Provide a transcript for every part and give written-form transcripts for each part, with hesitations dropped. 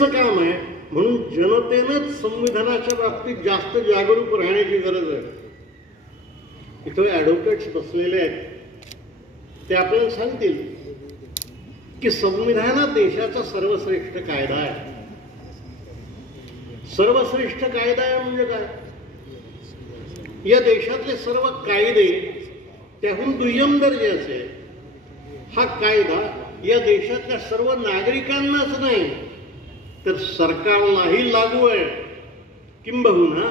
जनतेचं काम आहे, म्हणून जनतेनंच संविधानाच्या बाबतीत जास्त जागरूक राहण्याची गरज आहे. इथं ॲडव्होकेट्स बसलेले आहेत, ते आपल्याला सांगतील की संविधान हा देशाचा सर्वश्रेष्ठ कायदा आहे. सर्वश्रेष्ठ कायदा आहे म्हणजे काय? या देशातले सर्व कायदे त्याहून दुय्यम दर्जाचे. हा कायदा या देशातल्या सर्व नागरिकांनाच नाही तर सरकारलाही लागू आहे. किंबहुना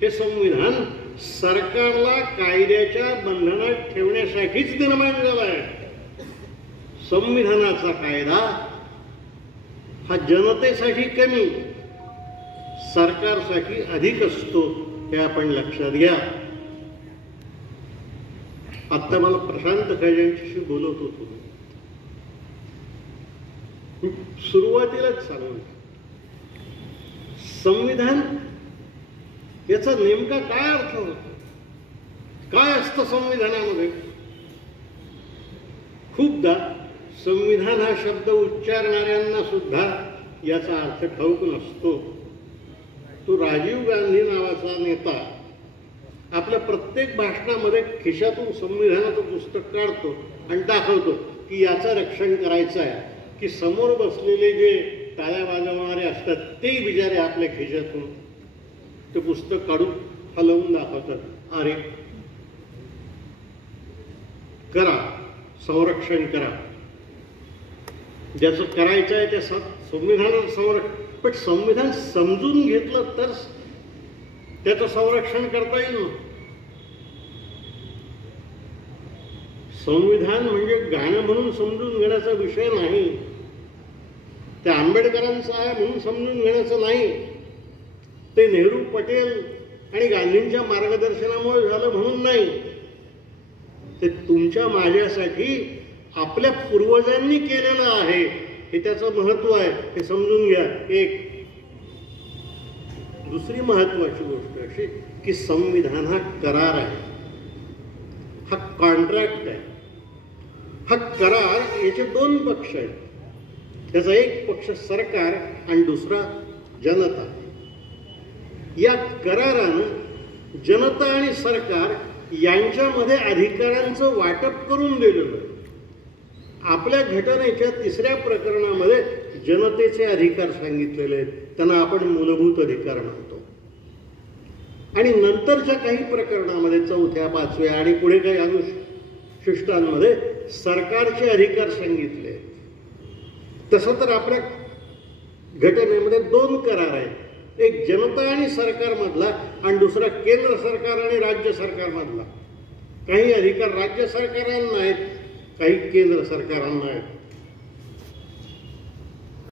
हे संविधान सरकारला कायद्याच्या बंधनात ठेवण्यासाठीच निर्माण झाला आहे. संविधानाचा कायदा हा जनतेसाठी कमी, सरकारसाठी अधिक असतो, हे आपण लक्षात घ्या. आता मला प्रशांत खजांच्याशी बोलत होतो, सुरुवातीलाच सांगू, संविधान याचा नेमका काय अर्थ होतो, काय असतं संविधानामध्ये? खूपदा संविधान हा शब्द उच्चारणाऱ्यांना सुद्धा याचा अर्थ ठाऊक नसतो. तो राजीव गांधी नावाचा नेता आपल्या प्रत्येक भाषणामध्ये खिशातून संविधानाचं पुस्तक काढतो आणि दाखवतो की याचं रक्षण करायचं आहे, की समोर बसलेले जे टाळ्या वाजवणारे असतात ते बिचारे आपल्या खिशातून ते पुस्तक काढून हलवून दाखवतात, अरे करा, संरक्षण करा, ज्याचं करायचं आहे त्या संविधानाचं संरक्षण. पण संविधान समजून घेतलं तर त्याचं संरक्षण करता येईल. संविधान म्हणजे गाणं म्हणून समजून घेण्याचा विषय नाही, ते आंबेडकरांचं आहे म्हणून समजून घेण्याचं नाही, ते नेहरू, पटेल आणि गांधींच्या मार्गदर्शनामुळे झालं म्हणून नाही, ते तुमच्या माझ्यासाठी आपल्या पूर्वजांनी केलेलं आहे, हे त्याचं महत्व आहे, हे समजून घ्या. एक दुसरी महत्वाची गोष्ट अशी की संविधान हा करार आहे, हा कॉन्ट्रॅक्ट आहे. हा करार याचे दोन पक्ष आहेत, त्याचा एक पक्ष सरकार आणि दुसरा जनता. या करारानं जनता आणि सरकार यांच्यामध्ये अधिकारांचं वाटप करून दिलेलं आहे. आपल्या घटनेच्या 3ऱ्या प्रकरणामध्ये जनतेचे अधिकार सांगितलेले आहेत, त्यांना आपण मूलभूत अधिकार म्हणतो. आणि नंतरच्या काही प्रकरणामध्ये 4थ्या, 5व्या आणि पुढे काही अनुशिष्टांमध्ये सरकारचे अधिकार सांगितले. तसं तर आपल्या घटनेमध्ये 2 करार आहेत, एक जनता आणि सरकारमधला आणि दुसरा केंद्र सरकार आणि राज्य सरकारमधला. काही अधिकार राज्य सरकारांना आहेत, काही केंद्र सरकारांना आहेत.